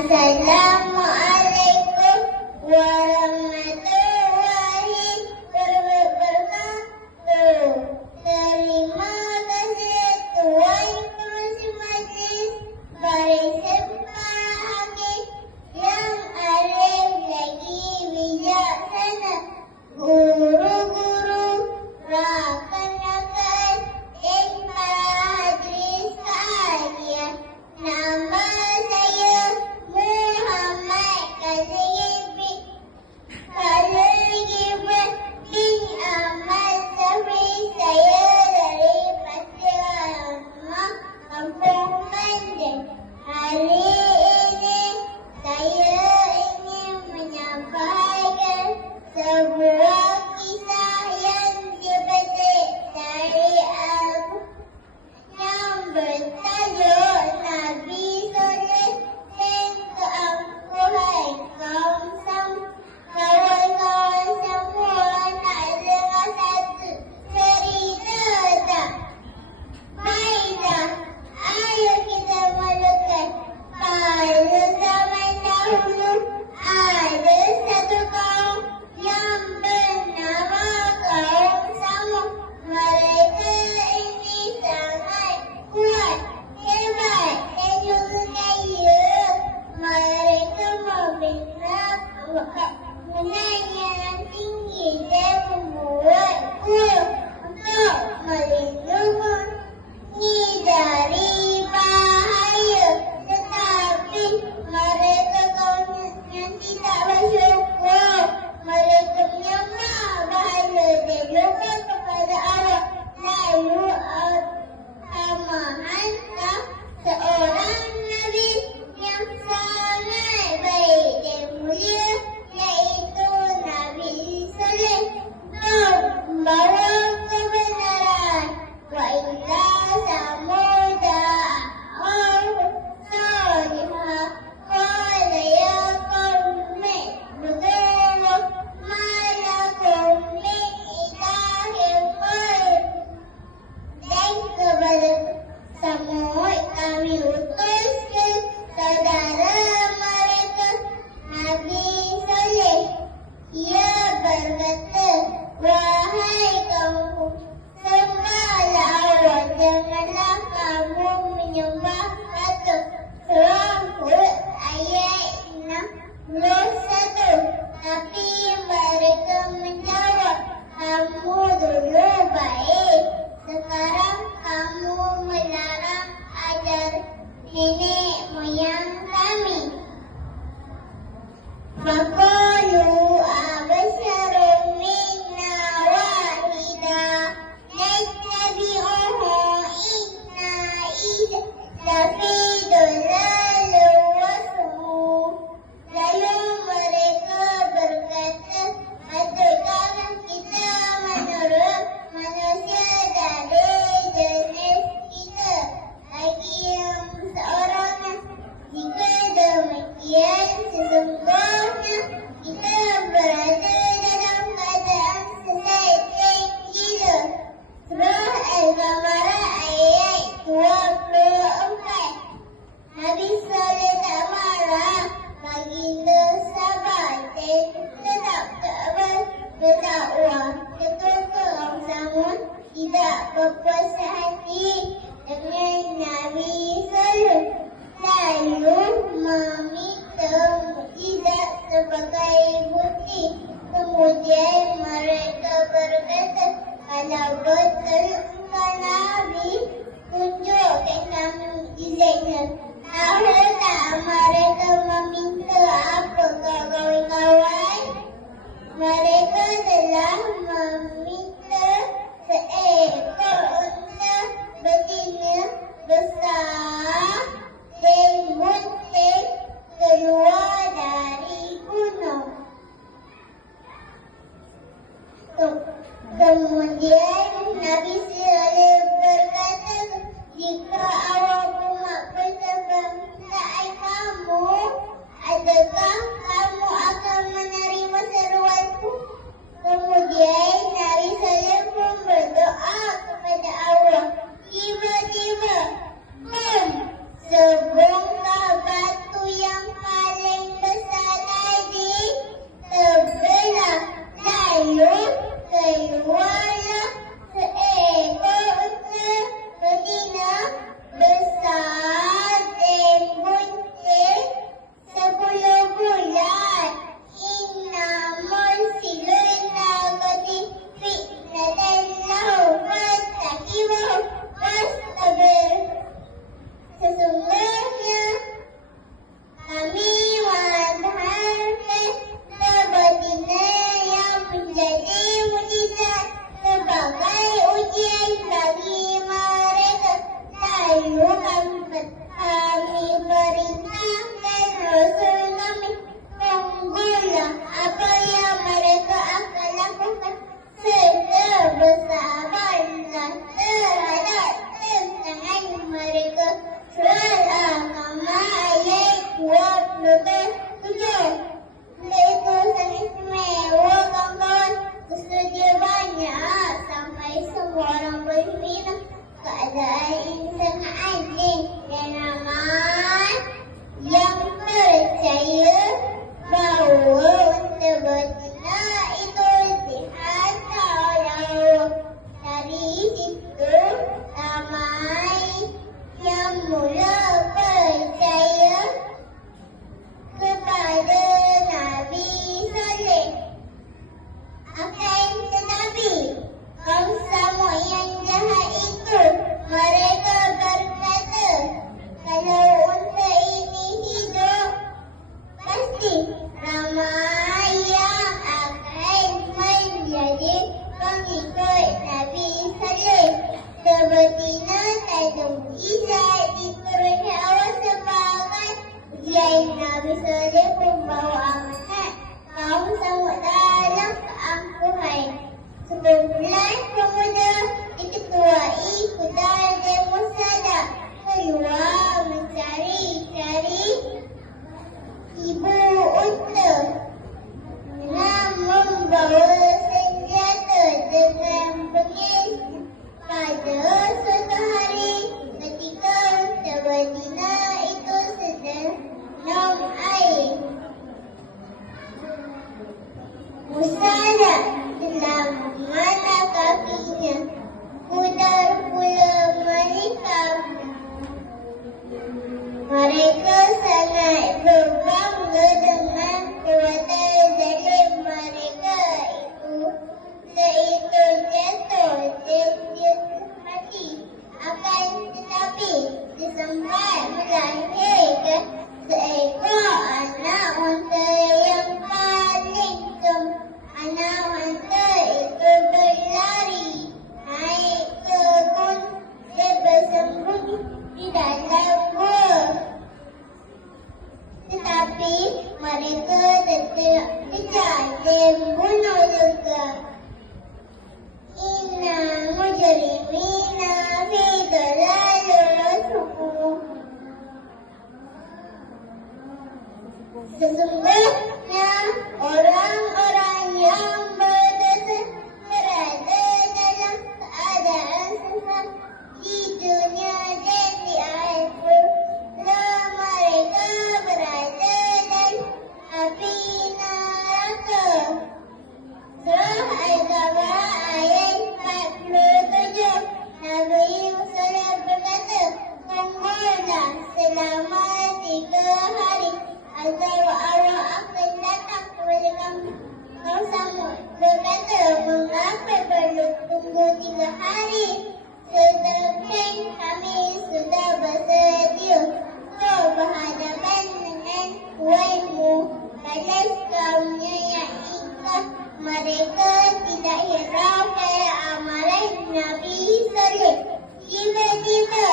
Assalamualaikum warahmatullahi wabarakatuh. Terima kasih Tuan Pengerusi Majlis, para hakim yang alim lagi bijaksana, guru-guru, rakan-rakan, dan para hadirin sekalian. Nama saya Muhammad Kazim bin Ahmad Safri. Saya dari Pasirama, Kampung Pandan. Hari ini saya ingin menyampaikan sebuah kisah yang dipetik dari Al-Quran yang bertajuk Nabi Soleh dan keangkuhan kaum Samud. Kawan-kawan semua nak dengar satu cerita tak? Baiklah, ayo kita mulakan. Pada zaman dahulu ada satu kaum yang bernama kaum Samud. Mereka ini sangat kuat, hebat dan juga kaya. Mereka membina bangunan yang tinggi dan membuat gua untuk melindungi dari bahaya. Tetapi mereka kaum yang tidak bersyukur. Mereka menyembah berhala dan lupa kepada Allah. Lalu Allah hantar seorang Nabi yang sangat baik dan mulia, iaitu Nabi Soleh, untuk membawa kebenaran. Wa ila samuda salihah qala ya qaumi budulu ma lakum min ilahin ghair. Dan kepada Samud kami utus ke saudara mereka Nabi Soleh. Ia berkata, wahai kaumku, sembahlah Allah, janganlah kamu menyembah patung. Surah Hud ayat 61. Tapi mereka menjawab, kamu dulu baik, sekarang kamu melarang ajar nenek moyang kami. Faqalu absyarun minna wahida nattabi'uhu inna idza lafi dhalalin wa su'ur. Lalu mereka berkata, adakah kita menurut manusia dari jenis kita lagi yang seorang? Jika demikian, sesungguhnya kita berada dalam keadaan sesat dan gila. Surah Al-Qamar ayat 24. Nabi Soleh tak marah, baginda sabar dan tetap berdakwah. Ketika kaum Samud tidak berpuas hati dengan Nabi Soleh, lalu meminta mukjizat sebagai bukti. Kemudian mereka berkata, kalau betul engkau Nabi, tunjukkan kami mukjizatnya. Tahu tak mereka meminta apa, kawan-kawan? Mereka telah meminta seekor unta betina besar dan bunting keluar dari gunung. Kemudian Nabi bekerja. Benda itu sangat istimewa, kawan-kawan. Kesedia banyak sampai semua orang berminat. Keadaan ini sangat adil dan aman. Yang percaya bahawa unta betina itu sihat Allah. Dari situ ramai yang mula percaya kepada Nabi Saleh. Akan tetapi kaum Samud yang jahat itu, mereka berkata, kalau unta ini hidup, pasti ramai yang akan menjadi pengikut Nabi Saleh. Sebetina tandung Izzat di perut Hawa sebagai ujian. Nabi Saleh membawa amanat kaum Samud dalam keangkuhan. Sebulan kemudian diketuai kuda demo sadar keluar mencari-cari ibu unta dengan membawa senjata dengan bengis. Pada suatu hari ketika unta betina itu sedang minum air, Musarak telah mana kakinya. Kuda pula menikam. Mereka sangat berbangga dengan kekuatan zalim mereka itu. Iaitu jatuh dan dia mati. Akan tetapi disempat melahirkan seekor anak unta yang paling gemuk. Anak unta itu berlari naik ke kebun dan bersembunyi di dalam gua. Tetapi mereka tetap kejar dan bunuh juga. Inna mujrimina fi dhalalin subur. Sesungguhnya orang-orang yang berdosa berada dalam keadaan sesat di dunia dan di akhirat. Mereka berada dalam api neraka. Surah Al-Baqarah ayat 47. Nabi Musa berkata, tunggulah selama 3 hari agar Allah akan datang kepada kamu. Kaum Samud berkata, mengapa perlu tunggu 3 hari? Sedangkan kami sudah bersedia untuk berhadapan dengan Tuhanmu. Balas kaumnya yang ingkar. Mereka tidak hiraukan amalan Nabi Saleh. Tiba-tiba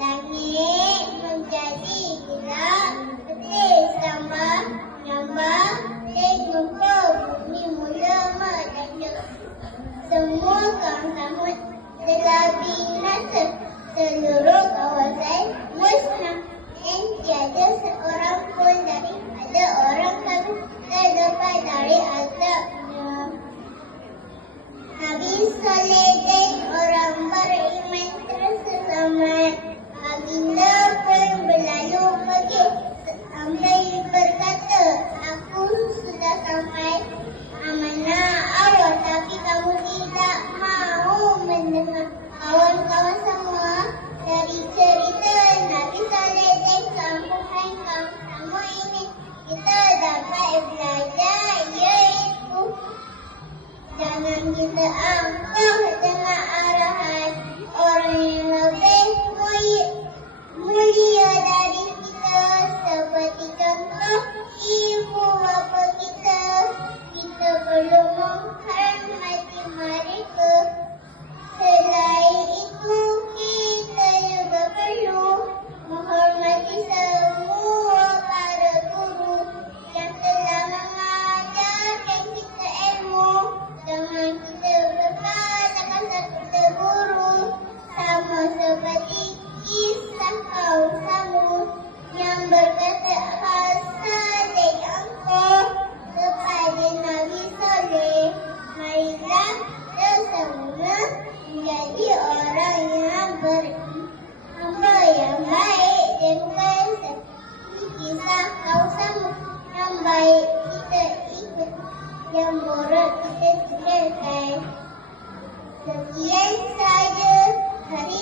langit menjadi gelap, petir tambah nyambang dan muka bumi mula melanda. Semua kaum Samud telah binasa. Seluruh kawasan musnah dan tiada seorang pun daripada orang kafir terlepas dari azabnya. Nabi Saleh dan orang beriman terselamat. Baginda pun berlalu pergi sampai berkata, aku sudah sampai amanah Allah, tapi kamu tidak mahu mendengar. Kawan-kawan semua, dari cerita Nabi Saleh dan keangkuhan kaum Samud ini, kita dapat belajar iaitu jangan kita angkuh dengan arahan orang yang lebih mulia dari kita. Seperti contoh ibu bapa kita, kita perlu menghormati mereka. Selain itu, kita juga perlu menghormati semua para guru yang telah mengajarkan kita ilmu. Jangan kita berkata-kata kepada guru, sama Sekian saja hari